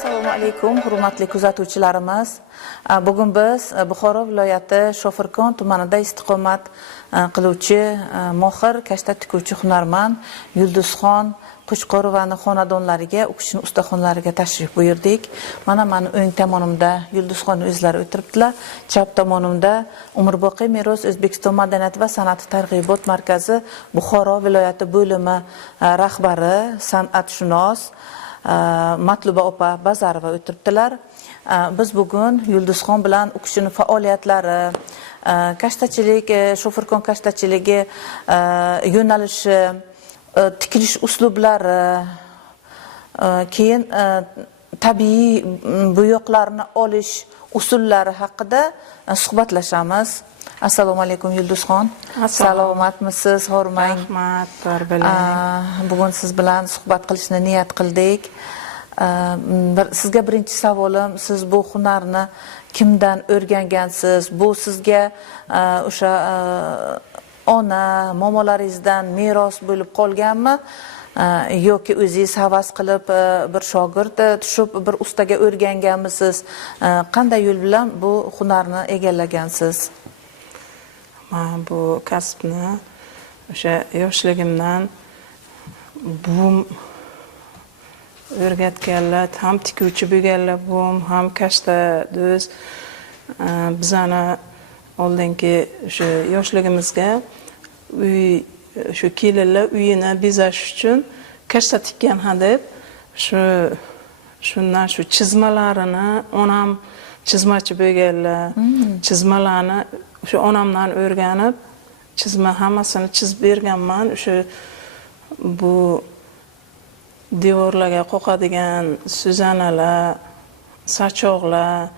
Assalomu alaykum, hurmatli kuzatuvchilarimiz. Bugun biz Buxoro viloyati Shofirkon tumanida istiqomat qiluvchi mohir kashta tikuvchi hunarmand Yulduzxon Qo'chqorovani xonadonlariga, o'qishni ustaxonalariga tashrif buyurdik. Mana o'ng tomonimda Yulduzxon o'zlari o'tiribdilar. Chap tomonimda Umrboqiy meros O'zbekiston madaniyat va san'at targ'ibot markazi Buxoro viloyati bo'limi rahbari, san'atshunos Matluba opa Bazarova o'tiribdilar. Biz bugun Yulduzxon bilan o'qishni faoliyatlari, kashtachilik, Shofirkon kashtachiligi yo'nalishi, tikilish uslublari, keyin tabiiy bo'yoqlarni olish usullari haqida suhbatlashamiz. Assalomu alaykum Yulduzxon. Salomatmisiz? Hormang. Rahmat, bor bilan. Bugun siz bilan suhbat qilishni niyat qildik. Sizga birinchi savolim, siz bu hunarni kimdan o'rgangansiz? Bu sizga o'sha ona, momolaringizdan meros bo'lib qolganmi? Yoki o'zingiz havas qilib bir shogird tushib bir ustaga o'rganganmisiz? Qanday yo'l bilan bu hunarni egallagansiz? Men bu kasbni o'sha yoshligimdan buvim o'rgatganlar, ham tikuvchi bo'lganlar buvim, ham kashta do'st. Bizani oldingi shu yoshligimizga shu kelinlar uyini bezash uchun kashta tikkan hadeb shundan shu chizmalarini onam chizmachi bo'lganlar, chizmalarni shu onamdan o'rganib, chizma hammasini chizib berganman. O'sha bu devorlarga qo'qadigan suzanalar, sachoqlar,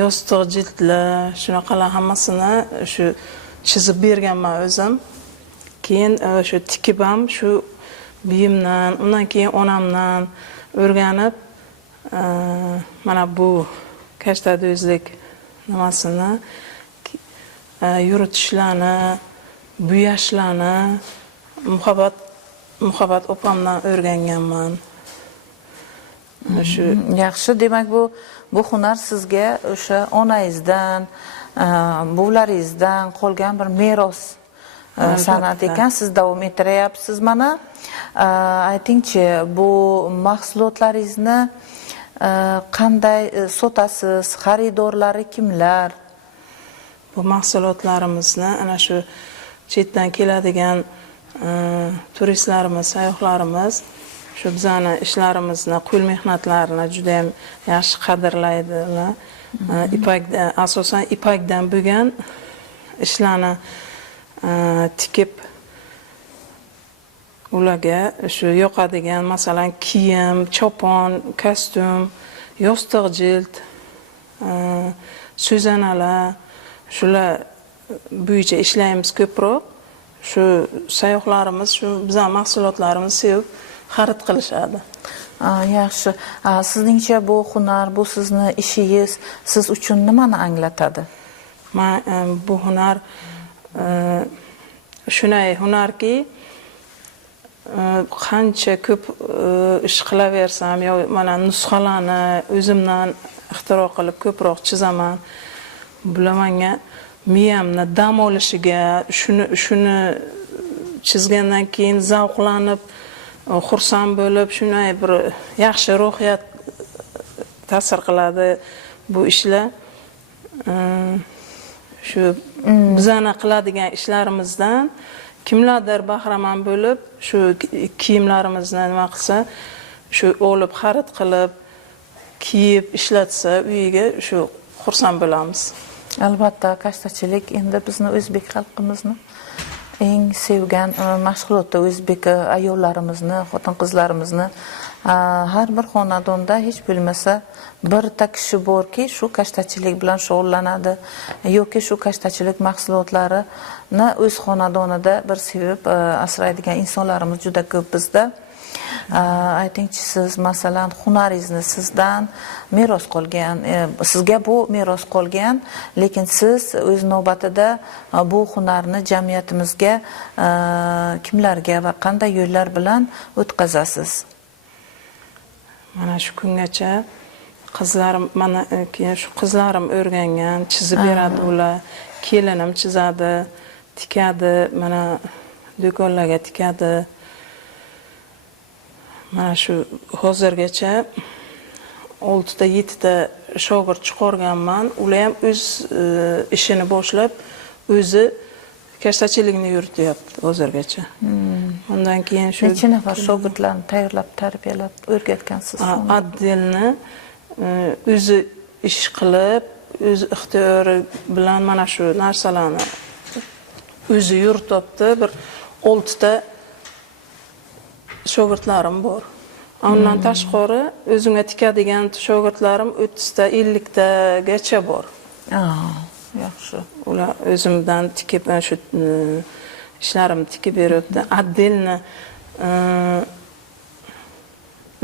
yostiq jildlar, shunaqalar hammasini shu chizib berganman o'zim. Keyin shu tikib ham shu buyimdan, undan keyin onamdan o'rganib, mana bu kashtadozlik nimasini yuritishlarni, bo'yashlarni muhabbat opamdan o'rganganman. Yaxshi, demak bu hunar sizga o'sha onangizdan, buvlaringizdan qolgan bir meros san'at ekan, siz davom ettiryapsiz. Mana aytingchi, bu mahsulotlaringizni qanday sotasiz? Xaridorlari kimlar? Bu mahsulotlarimizni ana shu chetdan keladigan turistlarimiz, sayyohlarimiz shu bizani ishlarimizni, qo'l mehnatlarini juda ham yaxshi qadrlaydilar. Ipakdan, asosan ipakdan bo'lgan ishlarni tikib ularga shu yoqadigan, masalan, kiyim, chopon, kostyum, yostiq jild, suzanalar, shular bo'yicha ishlaymiz ko'proq. Shu sayyohlarimiz shu bizning mahsulotlarimizni sevib xarid qilishadi. Yaxshi. Sizningcha bu hunar, bu sizni ishingiz siz uchun nimani anglatadi? Men bu hunar shunday hunarki, qancha ko'p ish qilaversam, yo mana nusxalarni o'zimdan ixtiro qilib ko'proq chizaman. Bular menga miyamni dam olishiga, shuni chizgandan keyin zavqlanib, xursand bo'lib, shunday bir yaxshi ruhiyat ta'sir qiladi bu ishlar. Shu bizani qiladigan ishlarimizdan kimlardir bahramand bo'lib, shu kiyimlarimizni nima qilsa, shu olib xarid qilib, kiyib ishlatsa uyiga, shu xursand bo'lamiz. Albatta, kashtachilik endi bizni o'zbek xalqimizni eng sevgan mashg'uloti. O'zbek ayollarimizni, xotin-qizlarimizni har bir xonadonda hech bo'lmasa birta kishi borki, shu kashtachilik bilan shug'ullanadi yoki shu kashtachilik mahsulotlarini o'z xonadonida bir sevib asraydigan insonlarimiz juda ko'p bizda. Aytingchi, siz masalan hunaringizni sizdan meros qolgan, sizga bu meros qolgan, lekin siz o'z navbatida bu hunarni jamiyatimizga kimlarga va qanday yo'llar bilan o'tkazasiz? mana shu kungacha qizlarim mana keyin shu qizlarim o'rgangan, chizib beradi ular. Kelinim chizadi, tikadi, mana do'konlarga tikadi. Mana shu hozirgacha 6 ta 7 ta shogird chiqarganman. Ular ham o'z ishini boshlab, o'zi kashtachilikni yurityapti hozirgacha. Undan keyin shu necha nafar shogirdlarni tayyorlab, tarbiyalab o'rgatgansiz? Отдельно o'zi ish qilib, o'z ixtiyori bilan mana shu narsalarni o'zi yurityapti. Bir 6 ta shogirdlarim bor. Undan tashqari o'zimga tikadigan shogirdlarim 30 ta 50 tagacha bor. Yaxshi. Ular o'zimdan tikib shu ishlarimni tikib beryapti. Отдельно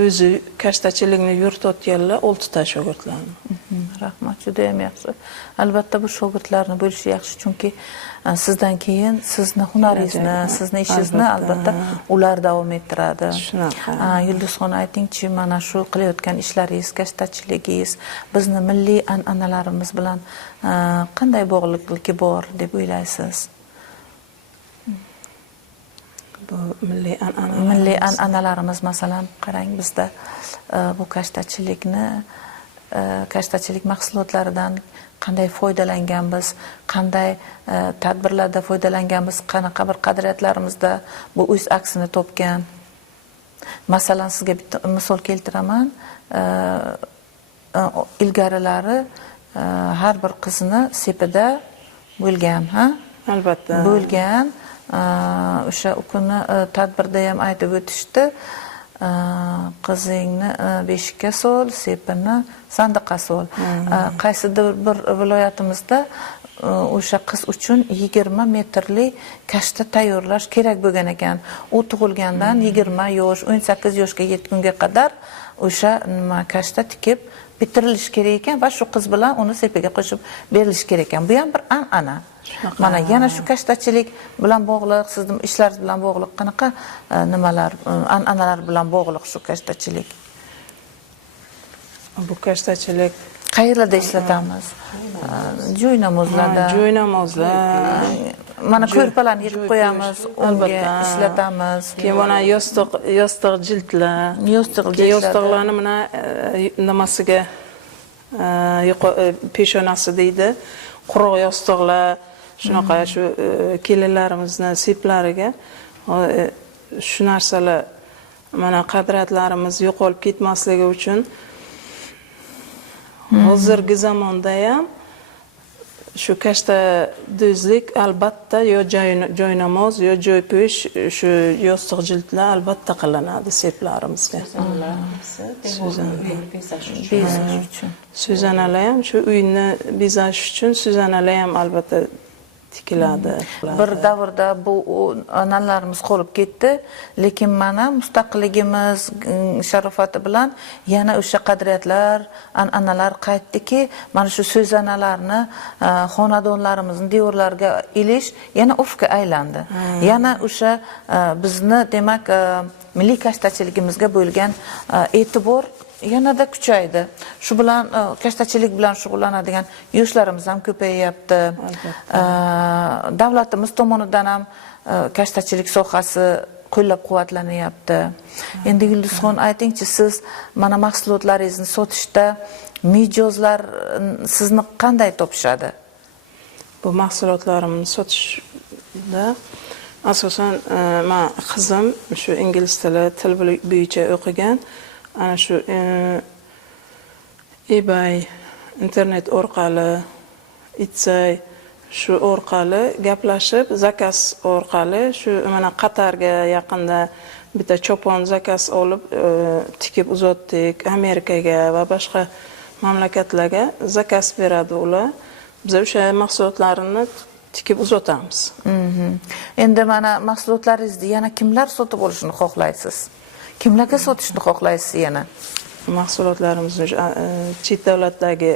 o'zi kashtachilikni yuritayotganlar 6 ta shogirdlarim. Rahmat, juda ham yaxshi. Albatta bu shogirdlarni bo'lishi yaxshi, chunki sizdan keyin sizni hunaringizni, sizni ishingizni albatta ular davom ettiradi. Shunaqa. Yulduzxon, aytingchi, mana shu qilayotgan ishlaringiz, kashtachiligingiz bizni milliy an'analarimiz bilan qanday bog'liqligi bor deb o'ylaysiz? Bu milliy an'analarimiz, masalan, qarang, bizda bu kashtachilik mahsulotlaridan qanday foydalanganmiz, qanday tadbirlarda foydalanganmiz, qanaqa bir qadriyatlarimizda bu o'z aksini topgan. Masalan, sizga bitta misol keltiraman. Ilgarilari har bir qizni sepida bo'lgan, albatta. Bo'lgan. O'sha kuni tadbirda ham aytib o'tishdi. Qizingni beshikka sol, sepini sandiqqa sol. Qaysidir bir viloyatimizda o'sha qiz uchun 20 metrli kashta tayyorlash kerak bo'lgan ekan. U tug'ilgandan 20 yosh, 18 yoshga yetgunga qadar o'sha kashta tikib bitirilish kerak ekan va shu qiz bilan uni sepiga qo'shib berilish kerak ekan. Bu ham bir an'ana. Mana yana shu kashtachilik bilan bog'liq, sizning ishlaringiz bilan bog'liq qanaqa nimalar, an'analar bilan bog'liq shu kashtachilik? Bu kashtachilik qayerlarda ishlatamiz? Joy namozlarda. Joy namozlar. Mana ko'rpalarni yig'ib qo'yamiz, unga ishlatamiz. Keyin mana yostiq jildlar. Yostiqlarni mana nimasiga peshonasi deydi. Quruq yostiqlar, shunaqa shu kelinlarimizni seplariga shu narsalar mana qadriyatlarimiz yo'qolib ketmasligi uchun hozirgi zamonda ham shu kashtado'zlik albatta yo joynamoz yo joypo'sh, shu yostiq jildlar albatta qilinadi seplarimizga. Bezash uchun. Suzanalar ham shu uyni bezash uchun suzanalar ham albatta tikiladi. Bir davrda bu an'analarimiz qolib ketdi, lekin mana mustaqilligimiz sharofati bilan yana o'sha qadriyatlar, an'analar qaytdiki, mana shu so'zanalarni xonadonlarimizning devorlariga ilish yana urfga aylandi. Yana o'sha bizni, demak, milliy kashtachiligimizga bo'lgan e'tibor yanada kuchaydi. Shu bilan kashtachilik bilan shug'ullanadigan yoshlarimiz ham ko'payyapti. Davlatimiz tomonidan ham kashtachilik sohasi qo'llab-quvvatlanyapti. Endi Yulduzxon, aytingchi, siz mana mahsulotlaringizni sotishda mijozlar sizni qanday topishadi? Bu mahsulotlarimni sotishda asosan men qizim shu ingliz til bo'yicha o'qigan. Ana shu eBay, internet orqali, Etsy shu orqali gaplashib, zakaz orqali shu mana Qatarga yaqinda bitta chopon zakaz olib tikib uzatdik. Amerikaga va boshqa mamlakatlarga zakaz beradi ular. Biz o'sha mahsulotlarni tikib uzatamiz. Endi mana mahsulotlaringizni yana kimlar sotib olishini xohlaysiz? Kimlarga sotishni xohlaysiz yana? Mahsulotlarimizni chet davlatdagi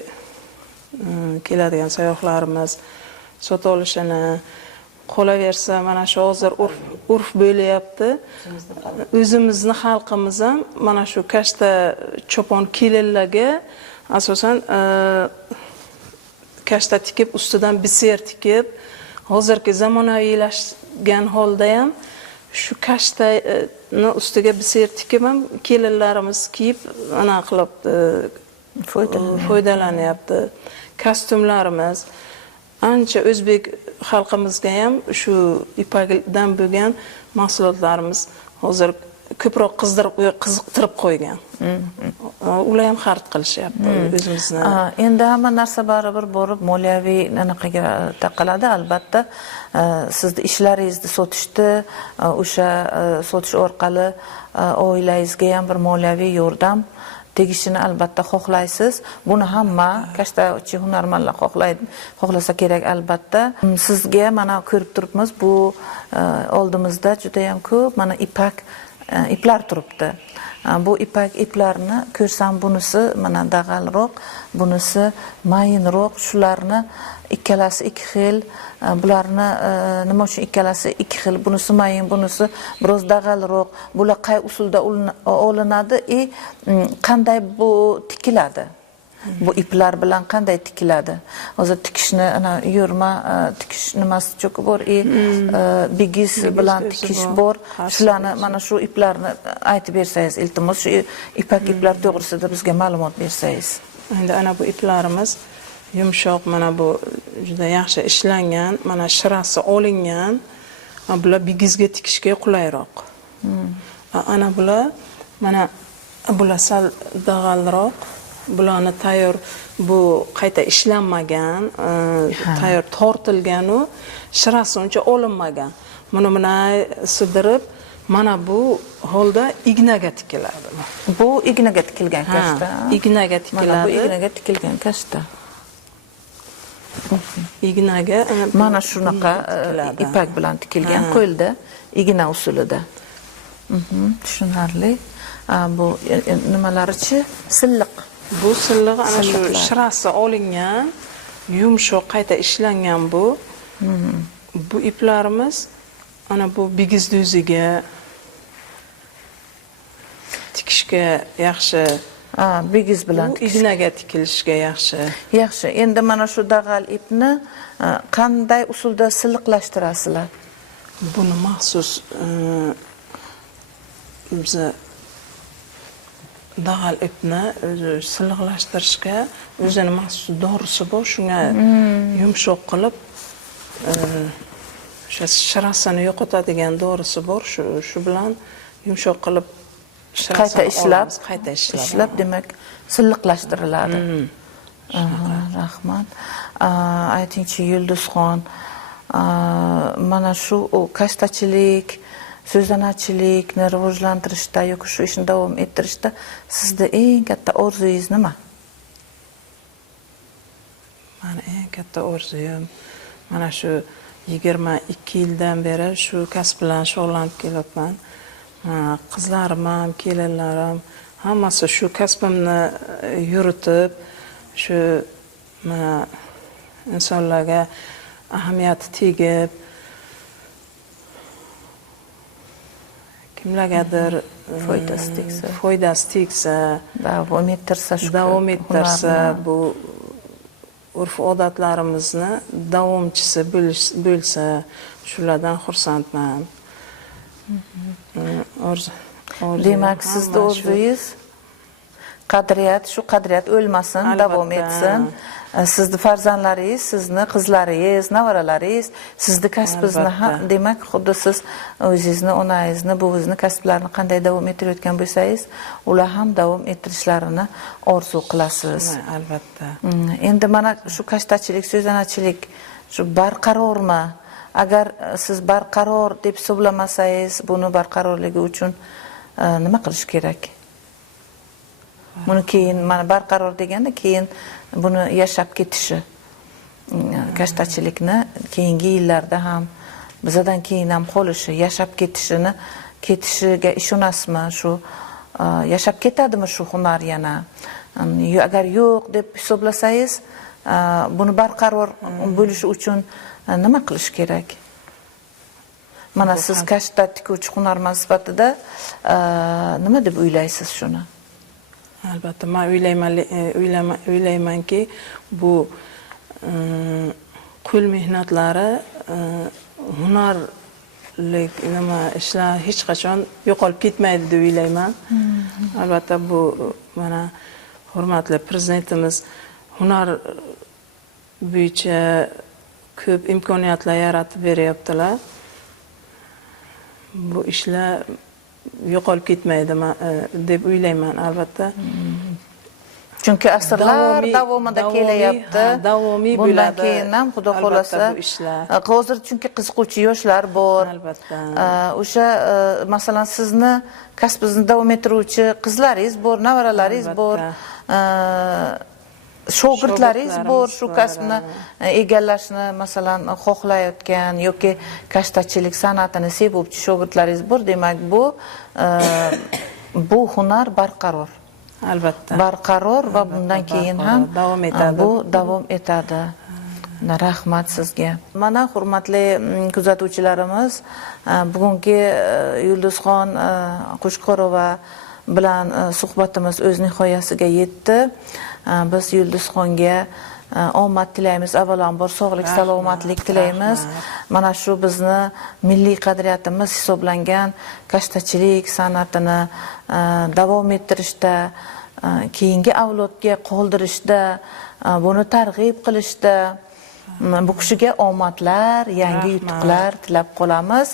keladigan sayyohlarimiz sota olishini qolaversa mana shu hozir urf bo'layapti. O'zimizni xalqimiz ham mana shu kashta cho'pon kelinlarga asosan kashta tikib, ustidan biser tikib, hozirgi zamonaviylashgan holda ham shu kashtani ustiga biser tikib ham kelinlarimiz kiyib, ana qilib foydalanyapti. Kostyumlarimiz ancha o'zbek xalqimizga ham shu ipakdan bo'lgan mahsulotlarimiz hozir ko'proq qiziqtirib qo'ygan. Ular ham xarid qilishyapti o'zimizni. Endi hamma narsa baribir borib moliyaviy anaqaga taqaladi, albatta. Sizni ishlaringizni sotishdi, o'sha sotish orqali oilangizga ham bir moliyaviy yordam tegishini albatta xohlaysiz. Buni hamma kashtachi hunarmandlar xohlasa kerak albatta. Sizga mana ko'rib turibmiz, bu oldimizda juda ham ko'p mana iplar turibdi. Bu iplarni ko'rsam, bunisi mana dag'alroq, bunisi mayinroq, shularni ikkalasi ikki xil. Bularni nima uchun ikkalasi ikki xil? Bunisi mayin, bunisi biroz dag'alroq. Bular qay usulda olinadi qanday bu tikiladi? Bu iplar bilan qanday tikiladi? Hozir tikishni ana yurma tikish nimasi cho'ki bor, bigiz bilan tikish bor. Shularni mana shu iplarni aytib bersangiz, iltimos, shu ipak iplar to'g'risida bizga ma'lumot bersangiz. Endi ana bu iplarimiz yumshoq, mana bu juda yaxshi ishlangan, mana shirasi olingan. Bular bigizga tikishga qulayroq. Ana bular mana bular sal dag'alroq. Bularni tayyor, bu qayta ishlanmagan, tayyor tortilgan, u shirasi uncha olinmagan. Buni sidirib, mana bu holda ignaga tikiladi. Bu ignaga tikilgan kashta. Ignaga tikiladi. Mana bu ignaga tikilgan kashta. Ignaga mana shunaqa ipak bilan tikilgan, qo'lda igna usulida. Tushunarli. Bu nimalarichi? Silliq. Bu silliq, ana shu shirasi olingan, yumshoq qayta ishlangan bu. Bu iplarimiz ana bu bigiz do'ziga tikishga yaxshi. Bigiz bilan ignaga tikilishga yaxshi. Yaxshi. Endi mana shu dag'al ipni qanday usulda silliqlashtirasizlar? Buni maxsus biz dag'al ipni silliqlashtirishga o'zini maxsus dorisi bor, shunga yumshoq qilib o'sha shirasini yo'qotadigan dorisi bor, shu bilan yumshoq qilib qayta ishlab, demak silliqlashtiriladi. Rahmat. Aytingchi Yulduzxon, mana shu kashtachilik, so'zanachilikni rivojlantirishda yoki shu ishni davom ettirishda sizda eng katta orzungiz nima? Meni eng katta orzuyim mana shu 22 yildan beri shu kasb bilan shug'ullanib kelyapman. Qizlarim ham, kelinlarim hammasi shu kasbimni yuritib, shu insonlarga ahamiyati tegib, kimlargadir foydasi tegsa, davom ettirsa, bu urf odatlarimizni davomchisi bo'lsa, shulardan xursandman. Demak, sizning orzungiz qadriyat, shu qadriyat o'lmasin, davom etsin. Sizni farzandlaringiz, sizni qizlaringiz, nevaralaringiz, sizni kasbingizni ham, demak, xuddi siz o'zingizni, onangizni, buvingizni kasblarini qanday davom ettirayotgan bo'lsangiz, ular ham davom ettirishlarini orzu qilasiz. Albatta. Endi mana shu kashtachilik, so'zanachilik shu barqarormi? Agar siz barqaror deb hisoblamasangiz, buni barqarorligi uchun nima qilish kerak? Buni keyin mana barqaror deganda keyin buni yashab ketishi, kashtachilikni keyingi yillarda ham bizdan keyin ham qolishi, yashab ketishiga ishonasizmi? Shu yashab ketadimi shu hunar yana? Agar yo'q deb hisoblasangiz, buni barqaror bo'lishi uchun nima qilish kerak? Mana siz kashta tikuvchi hunarmand sifatida nima deb o'ylaysiz shuni? Albatta, men o'ylaymanki, bu qo'l mehnatlari, hunarlik nima ishlar hech qachon yo'qolib ketmaydi deb o'ylayman. Albatta, bu mana hurmatli prezidentimiz hunar bo'yicha ko'p imkoniyatlar yaratib beryaptilar. Bu ishlar yo'qolib ketmaydi deb o'ylayman, albatta. Chunki asrlar davomida kelyapti. Davomiy bundan bo'ladi. keyin ham xudo xolasa bu ishlar. hozir chunki qiziquvchi yoshlar bor. Albatta. O'sha masalan sizni kasbingizni davom ettiruvchi qizlaringiz bor, nevaralaringiz bor. Shogirdlaringiz bor, shu kasbni egallashni masalan xohlayotgan yoki kashtachilik san'atini sevuvchi shogirdlaringiz bor. Demak, bu hunar barqaror. Albatta. Barqaror va bundan keyin ham davom etadi. Bu davom etadi. Rahmat sizga. Mana hurmatli kuzatuvchilarimiz, bugungi Yulduzxon Qo'shqorova bilan suhbatimiz o'z nihoyasiga yetdi. Biz Yulduzxonga omad tilaymiz, avvalambor sog'lik, salomatlik tilaymiz. Mana shu bizni milliy qadriyatimiz hisoblangan kashtachilik san'atini davom ettirishda, keyingi avlodga qoldirishda, buni targ'ib qilishda bu kishiga omadlar, yangi yutuqlar tilab qolamiz.